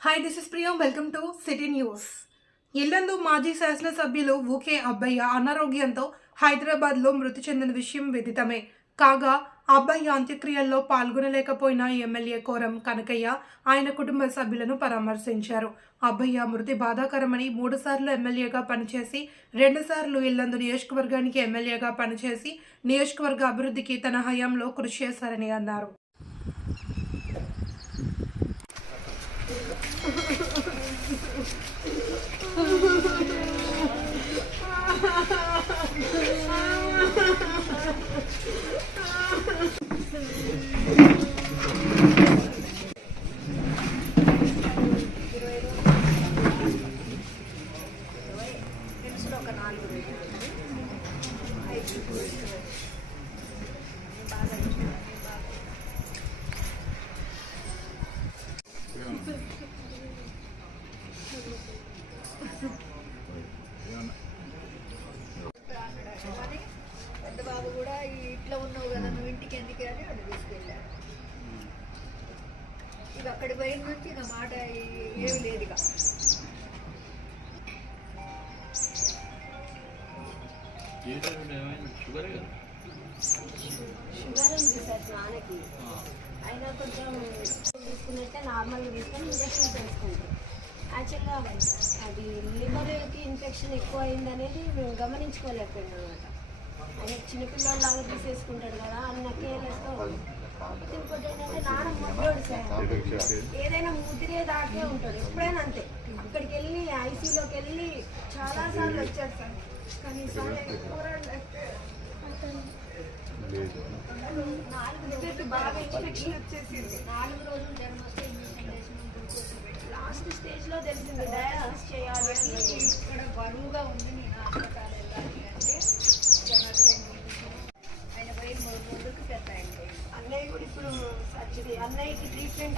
Hi this is Priyam welcome to city news Yellandu మాజీ శాసనసభ్యులు ఊకే అబ్బయ్య అనారోగ్యంతో హైదరాబాద్లో మృతి చెందిన విషయం విదితమే. కాగా అబ్బయ్య అంత్యక్రియల్లో పాల్గొనలేకపోయిన ఎమ్మెల్యే కోరం కనకయ్య ఆయన కుటుంబ సభ్యులను పరామర్శించారు. అబ్బయ్య మృతి బాధాకరమని మూడుసార్లు ఎమ్మెల్యేగా పనిచేసి రెండుసార్లు ఇల్లందు నియోజకవర్గానికి ఎమ్మెల్యేగా పనిచేసి నియోజకవర్గ అభివృద్ధికి తన హయాంలో కృషి చేశారని అన్నారు. అని బాబు కూడా ఈ ఇంట్లో ఉన్నావు కదా నువ్వు ఇంటికి ఎందుకు అని వాడు తీసుకెళ్ళాడు ఇక అక్కడి పోయిన నుంచి ఇక మాట ఏమీ లేదు ఇక. షుగర్ ఉంది సార్ నాన్నకి అయినా కొంచెం తీసుకున్నట్టే నార్మల్గా తీసుకొని ఇంజక్షన్ చేసుకుంటాం యాక్చువల్గా అది లివర్కి ఇన్ఫెక్షన్ ఎక్కువ అయింది అనేది మేము గమనించుకోలేకపోయాం అనమాట ఆయన చిన్నపిల్లలాగా తీసేసుకుంటాడు కదా అన్న కేర్లెస్తో ఇంకోటి ఏంటంటే నాన్న ముద్దోడు సార్ ఏదైనా ముదిరే దాకే ఉంటాడు. ఎప్పుడైనా అంతే. అక్కడికి వెళ్ళి ఐసీలోకి వెళ్ళి చాలాసార్లు వచ్చాడు సార్. కానీ ఈసారి నాలుగు బాగా ఇన్ఫెక్షన్ వచ్చేసింది నాలుగు రోజులు జ్వరం వస్తే లాస్ట్ స్టేజ్లో తెలిసింది డయాలసిస్ చేయాలి అని. ఇక్కడ బరువుగా ఉంది నేను హాస్పిటల్ వెళ్ళాలి అంటే ఇక నర్సైన్ ఆయన పోయిన మూడు రోజులకు పెద్ద ఆయన పోయింది అన్నయ్య కూడా ఇప్పుడు సర్జరీ అన్నయ్యకి ట్రీట్మెంట్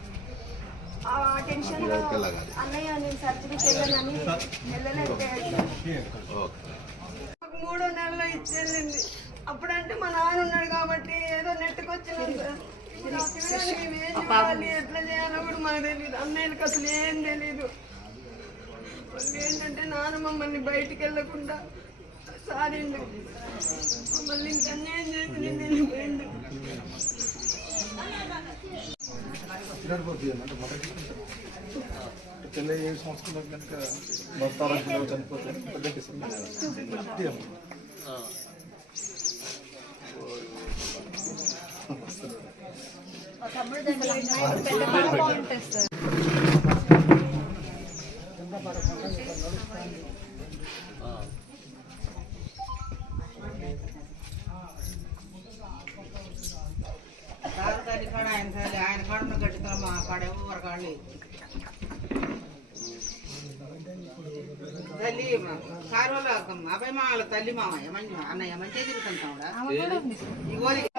ఆ టెన్షన్లో ఇదైతే లగాలి. అన్నయ్య నేను మాకు మూడో నెలలో ఇచ్చేళ్ళింది. అప్పుడంటే మా నాన్న ఉన్నాడు కాబట్టి ఏదో నెట్టుకొచ్చినాం సార్ మేము ఏం చేయాలి ఎట్లా చేయాలో కూడా మాకు తెలియదు అన్నయ్యకి అసలు ఏం తెలియదు వాళ్ళు ఏంటంటే నాన్న మమ్మల్ని బయటికి వెళ్ళకుండా సారిండు. మమ్మల్ని ఇంత అన్యాయం చేసి నేను వెళ్ళిపోయిండు. పెళ్ళి ఏడు సంవత్సరాలు కనుక భర్త చనిపోతే బిడ్డకి సార్ సార్ ఆయన కాడ ఉన్న గట్టితో మా కాడ ఎవరు కాడ లేదు తల్లి సార్ వాళ్ళ అబ్బాయి మా వాళ్ళ తల్లి మామయ్య మంచి అన్నయ్య మంచిగా తిరుగుతుంటా అంటే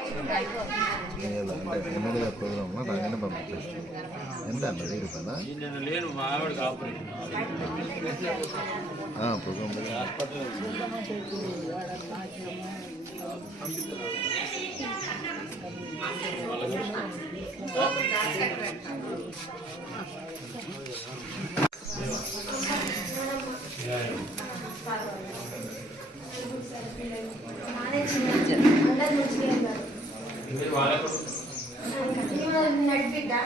ఎమ్మెల్యే ప్రోగ్రామ్ నాకైనా పంపించేస్తాను ఎంత అన్న వెయ్యి రూపాయలా ప్రోగ్రామ్ నానే చిన్న అందరు మంచిగా మీరు వాళ్ళకు నడిపిద్దా